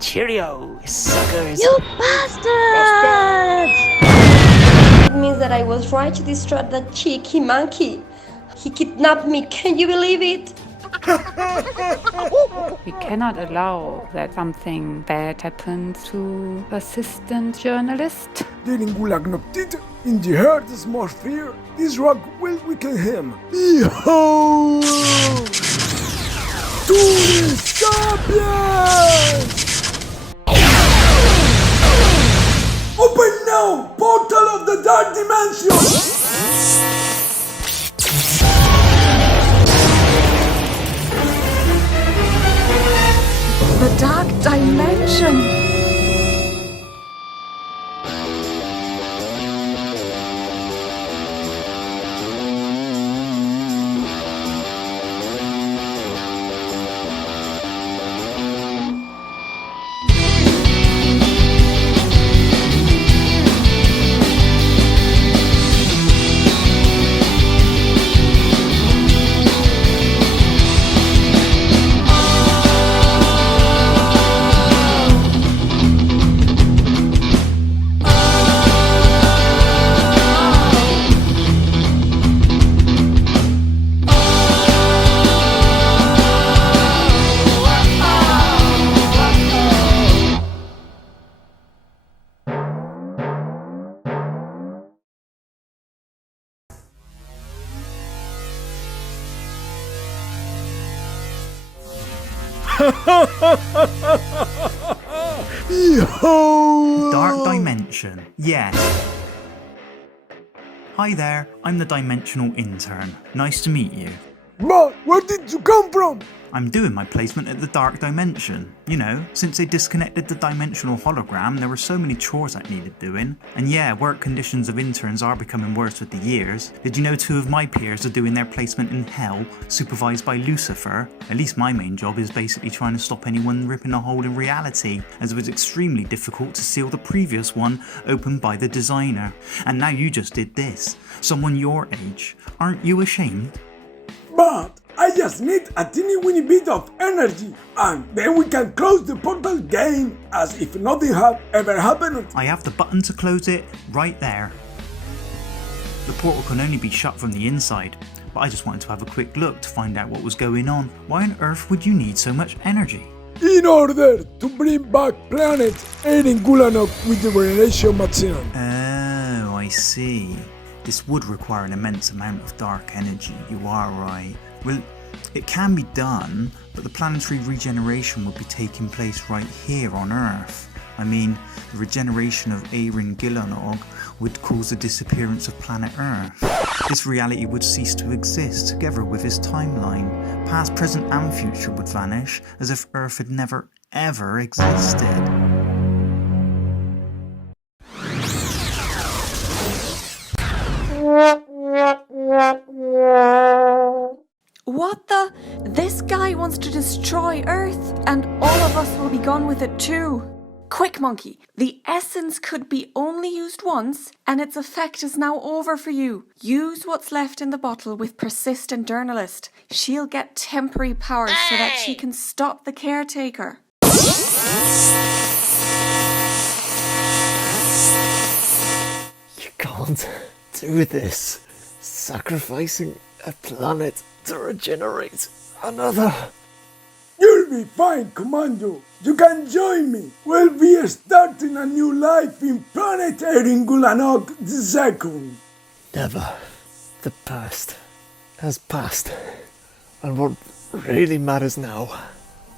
Cheerio, suckers. You bastard! It means that I was right to destroy that cheeky monkey. He kidnapped me, can you believe it? We cannot allow that something bad happens to persistent journalist. Eiryngwlanogtite in the Earth's atmosphere. This rock will weaken him. Behold! Tourist Sapiens! Open now! Portal of the Dark Dimension! The Dark Dimension! Behold! Dark Dimension, yes. Hi there, I'm the Dimensional Intern. Nice to meet you. But where did you come from? I'm doing my placement at the Dark Dimension. You know, since they disconnected the dimensional hologram, there were so many chores that needed doing. And yeah, work conditions of interns are becoming worse with the years. Did you know 2 of my peers are doing their placement in hell, supervised by Lucifer? At least my main job is basically trying to stop anyone ripping a hole in reality, as it was extremely difficult to seal the previous one opened by the designer. And now you just did this. Someone your age. Aren't you ashamed? But I just need a teeny weeny bit of energy, and then we can close the portal game as if nothing had ever happened. I have the button to close it right there. The portal can only be shut from the inside, but I just wanted to have a quick look to find out what was going on. Why on earth would you need so much energy? In order to bring back planet Eiryngwlanogtite with the regeneration machine. Oh, I see. This would require an immense amount of dark energy, you are right. Well, it can be done, but the planetary regeneration would be taking place right here on Earth. I mean, the regeneration of Eiryngwlanogtite would cause the disappearance of planet Earth. This reality would cease to exist together with his timeline. Past, present and future would vanish, as if Earth had never ever existed. What the? This guy wants to destroy Earth, and all of us will be gone with it too. Quick, monkey. The essence could be only used once, and its effect is now over for you. Use what's left in the bottle with persistent journalist. She'll get temporary powers so that she can stop the caretaker. You can't do this. Sacrificing a planet to regenerate another. You'll be fine, Comando. You can join me. We'll be starting a new life in planet Eiryngwlanogtite. Never. The past has passed. And what really matters now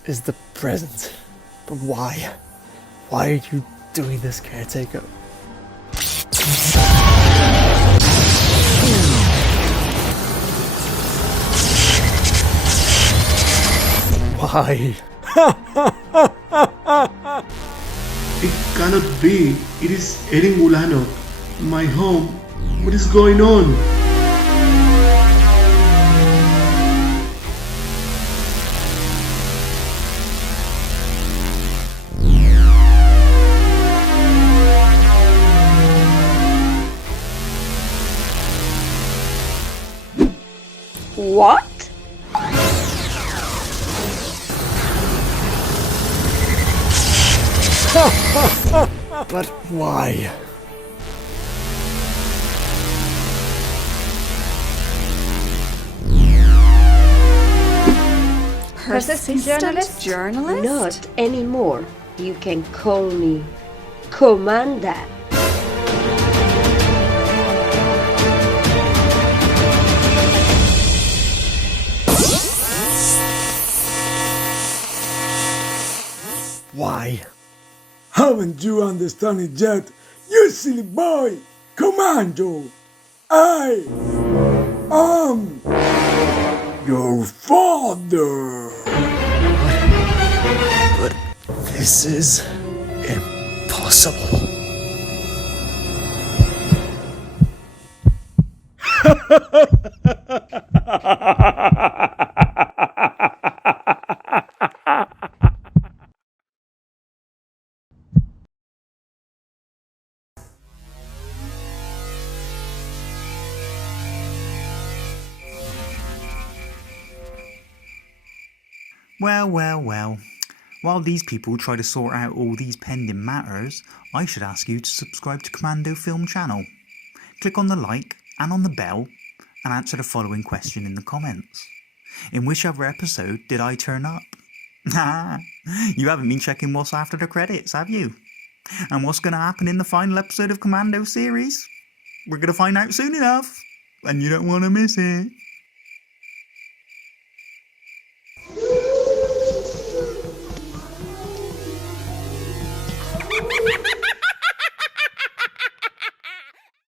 is the present. But why? Why are you doing this, Caretaker? Why? It cannot be. It is Eiryngwlanogtite, my home. What is going on? What? But why? Persistent journalist? Not anymore. You can call me Commander. Why? Haven't you understood it yet, you silly boy? Comando! I am your father! But this is impossible. Well. While these people try to sort out all these pending matters, I should ask you to subscribe to Commando Film channel. Click on the like and on the bell and answer the following question in the comments. In which other episode did I turn up? You haven't been checking what's after the credits, have you? And what's going to happen in the final episode of Commando series? We're going to find out soon enough, and you don't want to miss it.